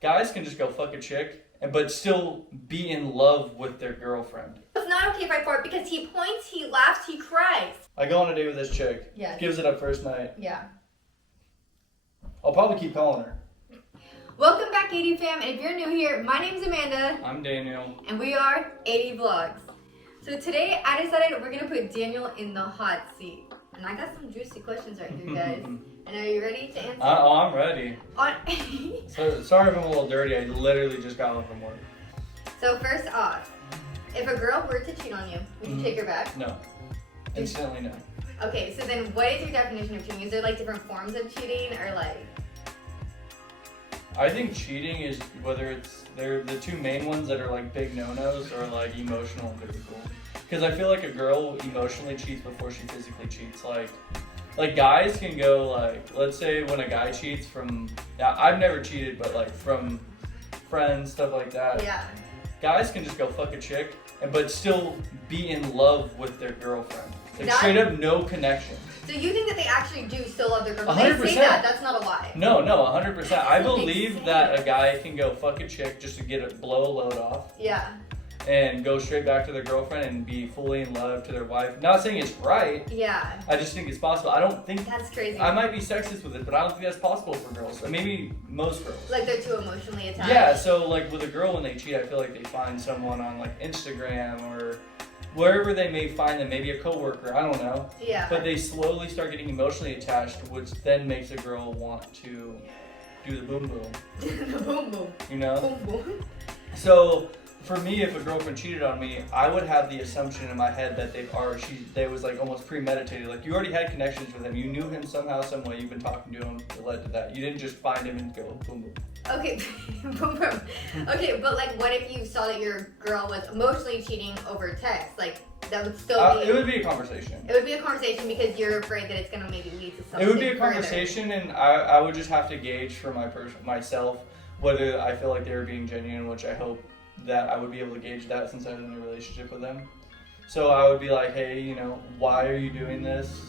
guys can just go fuck a chick, but still be in love with their girlfriend. It's not okay right for it because he points, he laughs, he cries. I go on a date with this chick. Yeah. Gives it up first night. Yeah. I'll probably keep calling her. Welcome back, 80 fam. And if you're new here, my name's Amanda. I'm Daniel. And we are 80 Vlogs. So today I decided we're going to put Daniel in the hot seat. And I got some juicy questions right here, guys. And are you ready to answer? I'm ready. So sorry if I'm a little dirty. I literally just got home from work. So first off, if a girl were to cheat on you, would you take her back? No. Instantly no. Okay, so then what is your definition of cheating? Is there like different forms of cheating or like? I think cheating is whether they're the two main ones that are like big no-nos or like emotional and physical. Because I feel like a girl emotionally cheats before she physically cheats. Like guys can go like, let's say when a guy cheats from, now I've never cheated, but like from friends, stuff like that. Yeah. Guys can just go fuck a chick, but still be in love with their girlfriend. Like straight up no connection. So you think that they actually do still love their girlfriend? 100%. They say that, that's not a lie. No, 100%. I believe that a guy can go fuck a chick just to blow a load off. Yeah. And go straight back to their girlfriend and be fully in love to their wife. Not saying it's right. Yeah. I just think it's possible. I don't think... That's crazy. I might be sexist with it, but I don't think that's possible for girls. Maybe most girls. Like they're too emotionally attached. Yeah, so like with a girl when they cheat, I feel like they find someone on like Instagram or wherever they may find them, maybe a coworker, I don't know. Yeah. But they slowly start getting emotionally attached, which then makes a girl want to do the boom boom. The boom boom. You know? Boom boom. So for me, if a girlfriend cheated on me, I would have the assumption in my head that they was like almost premeditated. Like you already had connections with him. You knew him somehow, some way. You've been talking to him that led to that. You didn't just find him and go boom boom. Okay, boom boom. Okay, but like, what if you saw that your girl was emotionally cheating over text? Like that would still be. It would be a conversation. It would be a conversation because you're afraid that it's gonna maybe lead to something. It would be a further. conversation, and I would just have to gauge for myself whether I feel like they were being genuine, which I hope that I would be able to gauge that since I was in a relationship with them. So I would be like, hey, you know, why are you doing this?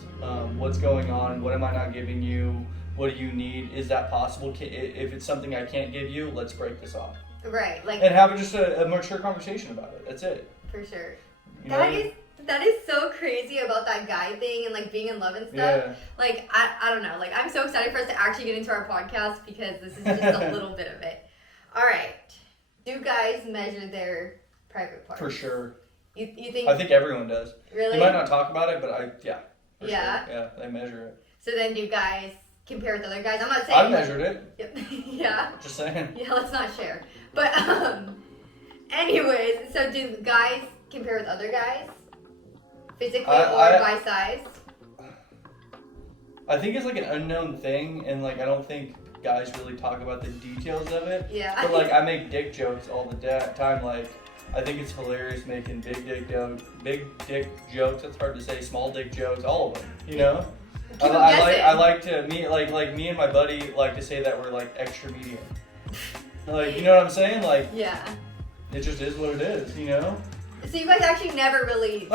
What's going on? What am I not giving you? What do you need? Is that possible? If it's something I can't give you, let's break this off. Right, like. And have just a mature conversation about it. That's it. For sure. You That is so crazy about that guy thing and like being in love and stuff. Yeah. Like I don't know. Like I'm so excited for us to actually get into our podcast because this is just a little bit of it. All right. Do guys measure their private parts? For sure. You think? I think everyone does. Really? You might not talk about it, but Yeah. Sure. Yeah, they measure it. So then do guys compare with other guys? I'm not saying. I've measured it. Yep. Yeah. Just saying. Yeah, let's not share. But anyways, so do guys compare with other guys? Physically or by size? I think it's like an unknown thing, and like I don't think guys really talk about the details of it. Yeah. But like I make dick jokes all the time. Like I think it's hilarious making big dick jokes. That's hard to say. Small dick jokes, all of them. You know. I like to me and my buddy like to say that we're like extra medium. Like you know what I'm saying? Like yeah. It just is what it is. You know. So you guys actually never really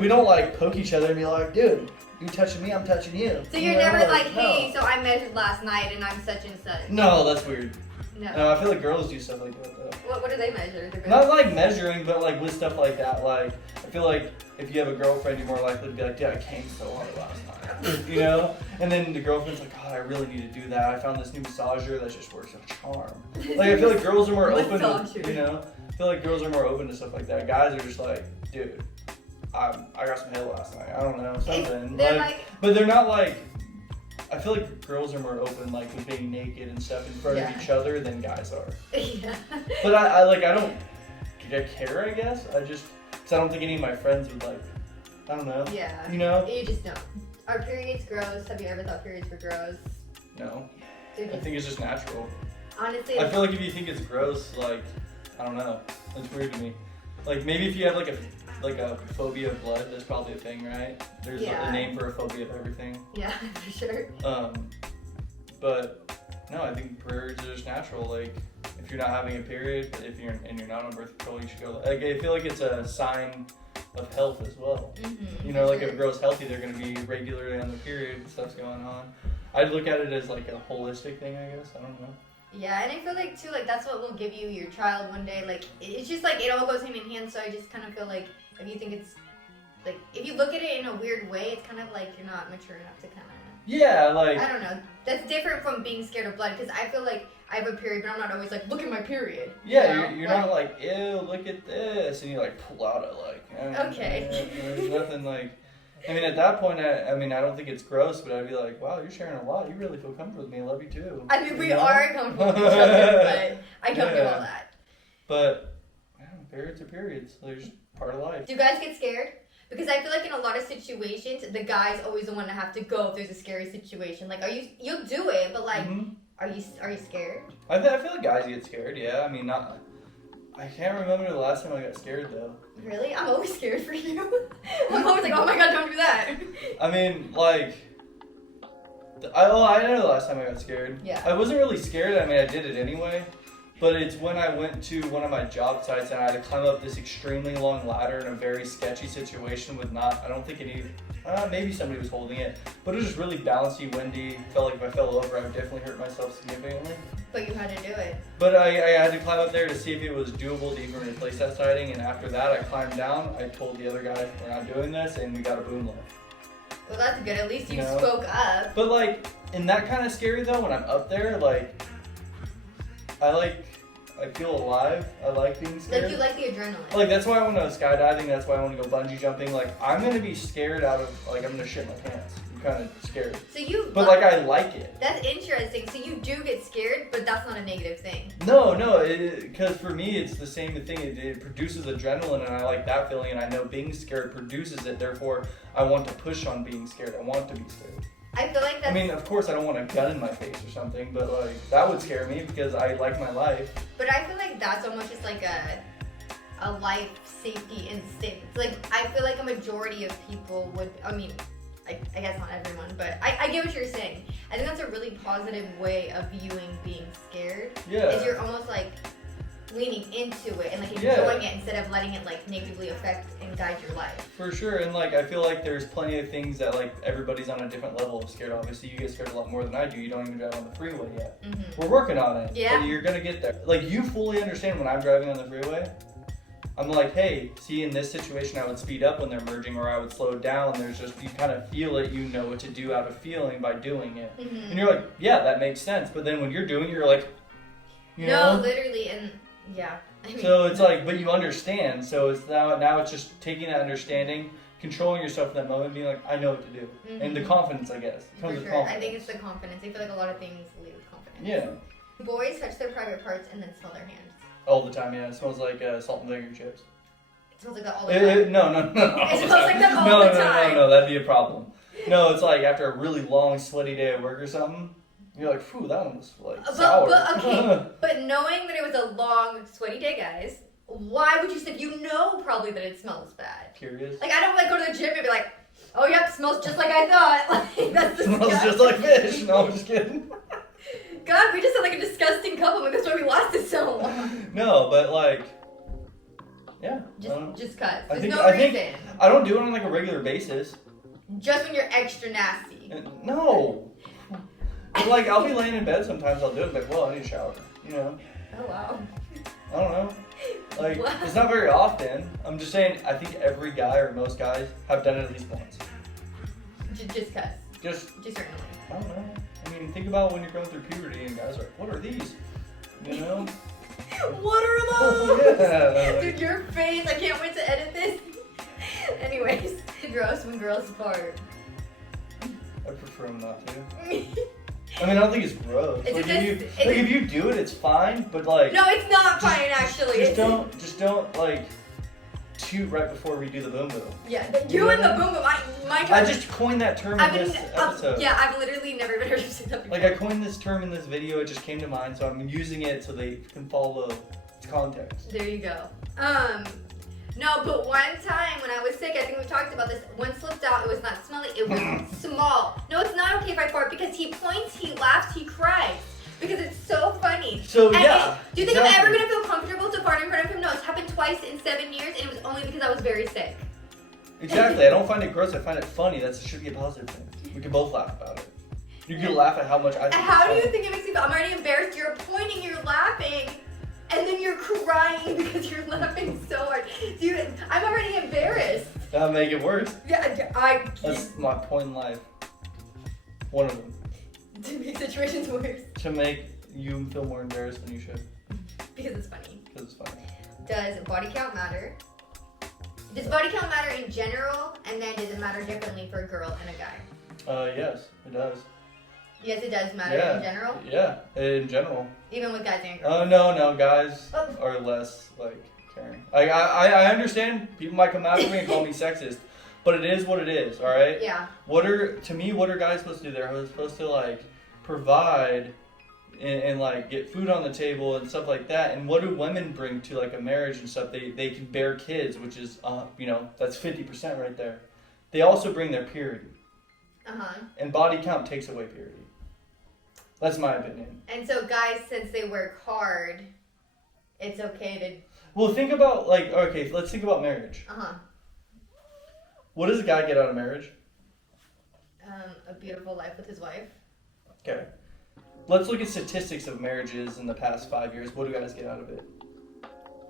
we don't like poke each other and be like, dude, you touching me, I'm touching you. So you're never like, hey, so I measured last night and I'm such and such. No, that's weird. No. I feel like girls do stuff like that though. What do they measure? Not like measuring, but like with stuff like that. Like I feel like if you have a girlfriend, you're more likely to be like, dude, I came so hard last night. You know? And then the girlfriend's like, God, I really need to do that. I found this new massager that just works a charm. Like I feel like girls are more open to, you know? I feel like girls are more open to stuff like that. Guys are just like, dude, I got some hair last night. I don't know, something. But they're not like. I feel like girls are more open, like with being naked and stuff in front of each other than guys are. Yeah. But I don't care. I guess because I don't think any of my friends would like. I don't know. Yeah. You know. You just don't. Are periods gross? Have you ever thought periods were gross? No. I think it's just natural. Honestly. I feel like if you think it's gross, like I don't know, it's weird to me. Like maybe if you have like a phobia of blood, that's probably a thing, right? There's a name for a phobia of everything. Yeah, for sure. But no, I think periods are just natural. Like if you're not having a period, if you're not on birth control, you should go. Like I feel like it's a sign of health as well. Mm-hmm, you know, like if a girl's healthy, they're gonna be regularly on the period. Stuff's going on. I'd look at it as like a holistic thing, I guess. I don't know. Yeah, and I feel like too, like that's what will give you your child one day. Like it's just like it all goes hand in hand. So I just kind of feel like if you think it's like if you look at it in a weird way, it's kind of like you're not mature enough to kind of. Yeah, like I don't know. That's different from being scared of blood because I feel like I have a period, but I'm not always like, look at my period. Yeah, you know? you're not like, ew, look at this, and you like pull out it like. Okay. There's nothing like. I mean, at that point, I mean, I don't think it's gross, but I'd be like, wow, you're sharing a lot. You really feel comfortable with me. I love you too. I mean, we are comfortable with each other, but I don't do all that. But yeah, periods are periods. They're just part of life. Do you guys get scared? Because I feel like in a lot of situations, the guy's always the one to have to go if there's a scary situation. Like, you'll do it, but like, are you scared? I feel like guys get scared. Yeah, I mean, I can't remember the last time I got scared though. Really? I'm always scared for you. I'm always like, oh my god, don't do that. I mean, like, I know the last time I got scared. Yeah. I wasn't really scared. I mean, I did it anyway. But it's when I went to one of my job sites and I had to climb up this extremely long ladder in a very sketchy situation with I don't think maybe somebody was holding it. But it was just really bouncy, windy. Felt like if I fell over, I would definitely hurt myself significantly. But you had to do it. But I had to climb up there to see if it was doable to even replace that siding. And after that, I climbed down. I told the other guy, we're not doing this, and we got a boom lift. Well, that's good. At least you spoke up. But like, in that kind of scary though, when I'm up there, like, I feel alive. I like being scared. Like you like the adrenaline. Like that's why I want to go skydiving. That's why I want to go bungee jumping. Like I'm gonna be scared out of like I'm gonna shit my pants. I'm kind of scared. But like I like it. That's interesting. So you do get scared, but that's not a negative thing. No, because for me it's the same thing. It produces adrenaline, and I like that feeling. And I know being scared produces it. Therefore, I want to push on being scared. I want to be scared. I feel like that's... I mean, of course, I don't want a gun in my face or something, but like that would scare me because I like my life. But I feel like that's almost just like a life safety instinct. Like I feel like a majority of people would. I mean, I guess not everyone, but I get what you're saying. I think that's a really positive way of viewing being scared. Yeah. Is you're almost like leaning into it and like enjoying it instead of letting it like negatively affect and guide your life. For sure, and like I feel like there's plenty of things that like everybody's on a different level of scared. Obviously, you get scared a lot more than I do. You don't even drive on the freeway yet. We're working on it. Yeah. But you're gonna get there. Like you fully understand when I'm driving on the freeway. I'm like, hey, see, in this situation, I would speed up when they're merging, or I would slow down. There's just you kind of feel it. You know what to do out of feeling by doing it, and you're like, yeah, that makes sense. But then when you're doing it, you're like, you know? Literally, and yeah. I mean, so it's like, but you understand. So it's now it's just taking that understanding, controlling yourself in that moment, being like, I know what to do, and the confidence, I guess. For sure. I think it's the confidence. I feel like a lot of things lead with confidence. Yeah. Boys touch their private parts and then smell their hands. All the time, yeah. It smells like salt and vinegar chips. It smells like that all the time. No. It smells like that all the time. No, that'd be a problem. No, it's like after a really long, sweaty day at work or something. You're like, phew, that one was like sour. But okay, but knowing that it was a long, sweaty day, guys, why would you say, you know probably that it smells bad? Curious. Like, I don't like go to the gym and be like, oh, yep, smells just like I thought. Like, that's disgusting. Smells just like fish. No, I'm just kidding. God, we just had like a disgusting couple, and that's why we lasted so long. No, but like, yeah. Just cause. I There's think, no I reason. think I don't do it on like a regular basis. Just when you're extra nasty. No. But like, I'll be laying in bed sometimes, I'll do it, like, well, I need a shower, you know? Oh, wow. I don't know. Like, Wow. It's not very often. I'm just saying, I think every guy or most guys have done it at least once. Just cause. Just randomly. I don't know. I mean, think about when you're going through puberty and guys are like, what are these? You know? What are those? Yeah. Dude, your face, I can't wait to edit this. Anyways, gross when girls fart. I prefer them not to. I mean, I don't think it's gross. It's Like, just- if you do it, it's fine, but like... No, it's not fine, actually. Just don't, like, toot right before we do the boom boom. Yeah, you and the boom boom. My term I just coined that term in this episode. Yeah, I've literally never even heard you say that before. Like, I coined this term in this video, it just came to mind, so I'm using it so they can follow its context. There you go. No, but one time when I was sick, I think we talked about this, one slipped out, it was not smelly, it was small. No, it's not okay if I fart because he points, he laughs, he cries. Because it's so funny. So, and yeah. Do you think I'm ever going to feel comfortable to fart in front of him? No, it's happened twice in 7 years, and it was only because I was very sick. Exactly. I don't find it gross, I find it funny. That should be a positive thing. We can both laugh about it. You're gonna laugh at how much I think. How do you think it makes me feel? I'm already embarrassed. You're pointing, you're laughing, and then you're crying because you're laughing so hard. Dude, I'm already embarrassed. That'll make it worse. Yeah, That's my point in life. One of them. To make situations worse. To make you feel more embarrassed than you should. Because it's funny. Because it's funny. Does body count matter? Does body count matter in general, and then does it matter differently for a girl and a guy? Yes, it does. Yes, it does matter in general? Yeah, in general. Even with guys and girls? Oh, no, guys are less, like, caring. I understand people might come after me and call me sexist, but it is what it is, alright? Yeah. What are guys supposed to do? They're supposed to, like, provide and like, get food on the table and stuff like that. And what do women bring to, like, a marriage and stuff? They can bear kids, which is, that's 50% right there. They also bring their purity. Uh-huh. And body count takes away purity. That's my opinion. And so guys, since they work hard, it's okay to... Well, think about, like, okay, let's think about marriage. Uh-huh. What does a guy get out of marriage? A beautiful life with his wife. Okay. Let's look at statistics of marriages in the past 5 years. What do guys get out of it?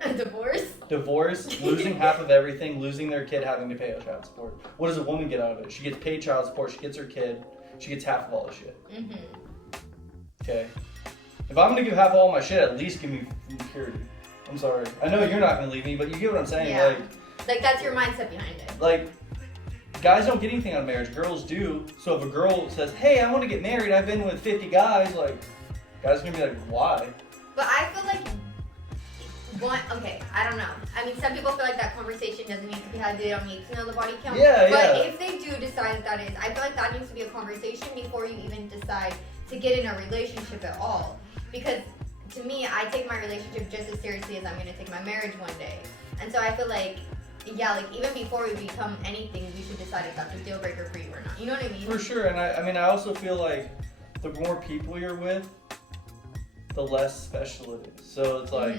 A divorce? Divorce, losing half of everything, losing their kid, having to pay child support. What does a woman get out of it? She gets paid child support, she gets her kid, she gets half of all the shit. Mm-hmm. Okay. If I'm gonna give half of all my shit, at least give me purity. I'm sorry. I know you're not gonna leave me, but you get what I'm saying. Yeah. Like that's your mindset behind it. Like, guys don't get anything out of marriage. Girls do. So if a girl says, hey, I want to get married, I've been with 50 guys, like, guys are gonna be like, why? But I feel like I don't know. I mean, some people feel like that conversation doesn't need to be had. They don't need to know the body count. But if they do decide that is, I feel like that needs to be a conversation before you even decide to get in a relationship at all. Because to me, I take my relationship just as seriously as I'm going to take my marriage one day. And so I feel like, yeah, like even before we become anything, we should decide if that's a deal breaker for you or not. You know what I mean? For sure. And I also feel like the more people you're with, the less special it is. So it's like,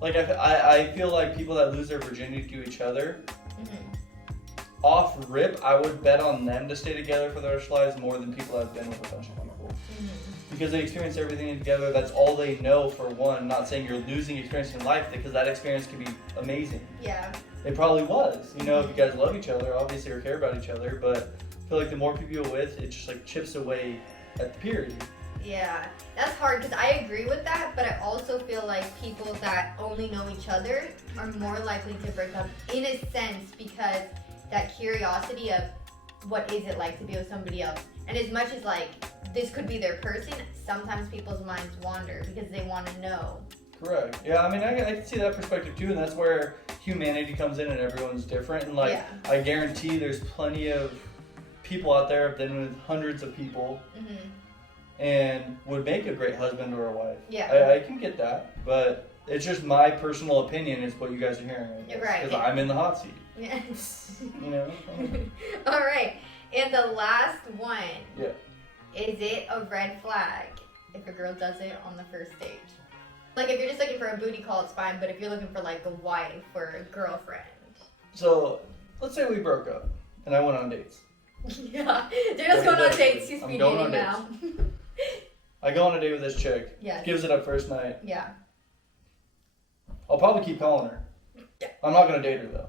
like I feel like people that lose their virginity to each other, off rip, I would bet on them to stay together for the rest of their lives more than people that have been with a bunch of people. Because they experience everything together, that's all they know for one. Not saying you're losing experience in life, because that experience could be amazing. Yeah. It probably was. You know, if you guys love each other, obviously, or care about each other, but I feel like the more people you're with, it just like chips away at the purity. Yeah, that's hard because I agree with that, but I also feel like people that only know each other are more likely to break up in a sense because that curiosity of what is it like to be with somebody else. And as much as like this could be their person, sometimes people's minds wander because they want to know. Correct. Yeah, I mean, I can see that perspective too, and that's where humanity comes in and everyone's different. And like, I guarantee there's plenty of people out there have been with hundreds of people. And would make a great husband or a wife. Yeah. I can get that, but it's just my personal opinion is what you guys are hearing. Right. Because I'm in the hot seat. Yes. You know? All right. And the last one. Yeah. Is it a red flag if a girl does it on the first date? Like if you're just looking for a booty call, it's fine, but if you're looking for like a wife or a girlfriend. So, let's say we broke up and I went on dates. Yeah. They're just going on dates. She's speed dating now. I go on a date with this chick. Yes. Gives it up first night. Yeah. I'll probably keep calling her. Yeah. I'm not gonna date her though.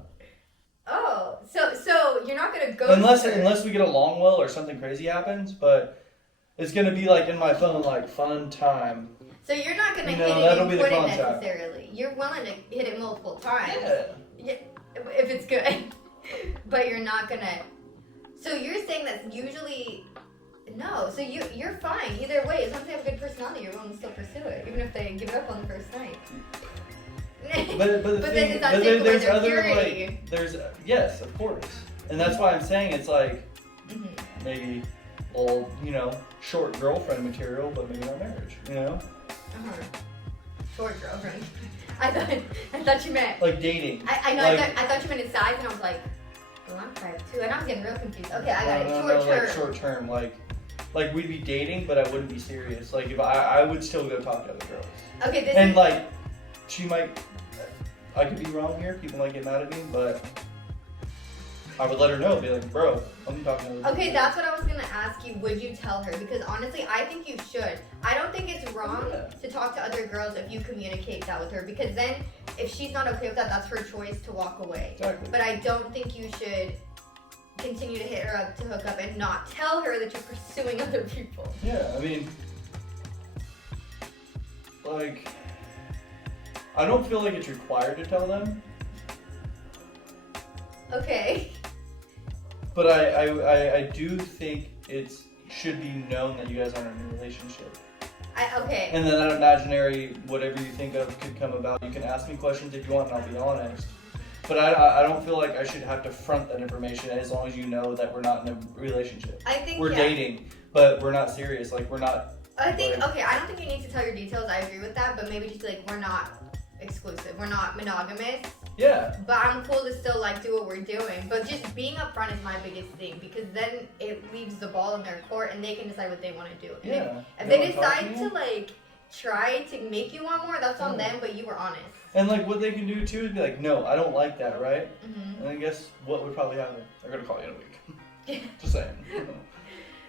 Oh, so you're not gonna go unless we get along well or something crazy happens, but it's gonna be like in my phone like fun time. So you're not gonna hit it and quit it necessarily. You're willing to hit it multiple times. Yeah. If it's good, but you're not gonna. So you're saying that's usually. No, so you're fine either way. As long as they have a good personality, you're willing to still pursue it, even if they give it up on the first night. But then it's unsafe there's their other purity. like there's yes, of course, and that's why I'm saying it's like maybe old, short girlfriend material, but maybe not marriage, Short girlfriend. I thought you meant like dating. I know. Like, I thought you meant in size, and I was like, well, I'm 5'2", and I was getting real confused. Okay, I got it. Short term. Like short term, like we'd be dating, but I wouldn't be serious. Like if I would still go talk to other girls. Okay, and like she might. I could be wrong here. People might get mad at me, but I would let her know. Be like, bro, I'm talking to her. Okay, that's what I was gonna ask you. Would you tell her? Because honestly, I think you should. I don't think it's wrong to talk to other girls if you communicate that with her. Because then, if she's not okay with that, that's her choice to walk away. Exactly. But I don't think you should continue to hit her up to hook up and not tell her that you're pursuing other people. Yeah, I mean, like, I don't feel like it's required to tell them. Okay. But I do think it should be known that you guys are in a relationship. Okay. And then that imaginary, whatever you think of, could come about. You can ask me questions if you want, and I'll be honest. But I don't feel like I should have to front that information as long as you know that we're not in a relationship. I think we're dating, but we're not serious. Like, we're not. I think, okay, I don't think you need to tell your details. I agree with that. But maybe just like, we're not exclusive. We're not monogamous. Yeah. But I'm cool to still like do what we're doing. But just being upfront is my biggest thing, because then it leaves the ball in their court and they can decide what they want to do. And Yeah. if they decide to like try to make you want more, that's on them. But you were honest. And like what they can do too is be like, no, I don't like that, right? Mm-hmm. And then guess what would probably happen? They're gonna call you in a week. Just saying.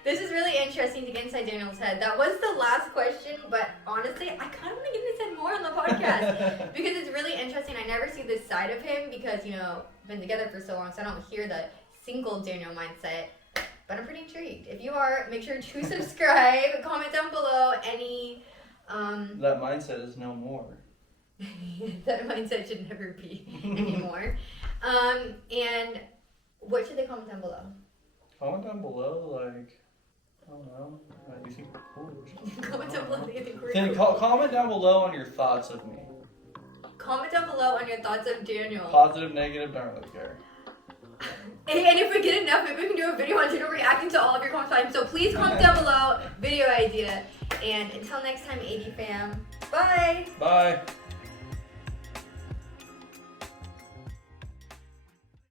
This is really interesting to get inside Daniel's head. That was the last question, but honestly, I kind of want to get in his head more on the podcast because it's really interesting. I never see this side of him because, you know, been together for so long, so I don't hear the single Daniel mindset. But I'm pretty intrigued. If you are, make sure to subscribe, comment down below any. That mindset is no more. That mindset should never be anymore. And what should they comment down below? Comment down below, like, I don't know, you think we're cool or something. Comment down below, you think we're cool. Comment down below on your thoughts of me. Comment down below on your thoughts of Daniel. Positive, negative, don't really care. And if we get enough, maybe we can do a video on Daniel reacting to all of your comments. So please comment down below, video idea. And until next time, AD fam, bye! Bye!